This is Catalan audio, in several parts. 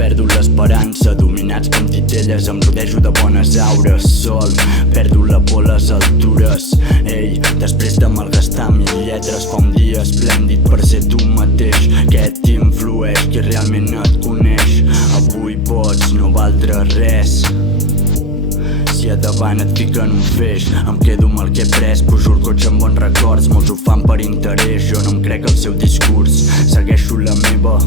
Perdo l'esperança, dominats com titelles, em rodejo de bones aures. Sol, perdo la por a les altures. Ei, després de malgastar mil lletres, fa un dia esplèndid per ser tu mateix. Què t'influeix? Qui realment et coneix? Avui pots no valdre res si a davant et fiquen un feix. Em quedo amb el que he pres, pujo el cotxe amb bons records. Molts ho fan per interès, jo no em crec el seu discurs. Segueixo la meva,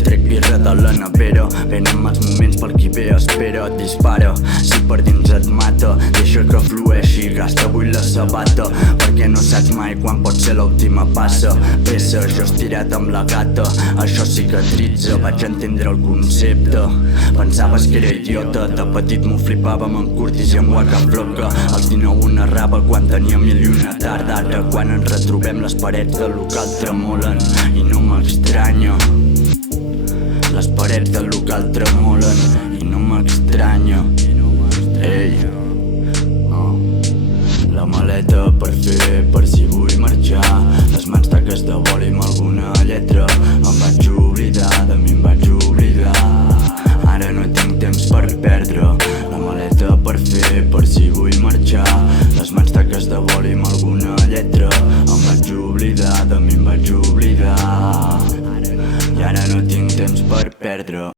trec birra de la nevera. Venen mals moments pel qui ve, espera, et dispara. Si per dins et mata, deixa que flueixi, gasta avui la sabata, perquè no saps mai quan pot ser l'última passa. Peça, jo estirat amb la gata, això cicatritza, vaig entendre el concepte. Pensaves que era idiota, de petit m'ho flipàvem en curtis i en Waka Flocka. Als 19 ho narrava quan tenia 1001 tarda. Ara quan ens retrobem les parets del local tremolen i no m'estranya. Les parets del local tremolen i no m'estranya. Ei, la maleta per fer, per si vull marxar. Les mans taques de boli amb alguna lletra. Em vaig oblidar, de mi em vaig oblidar. Ara no tinc temps per perdre. La maleta per fer, per si vull marxar. Les mans taques de boli amb alguna lletra. Em vaig oblidar, de mi em vaig oblidar. I ara no tinc temps per perdre.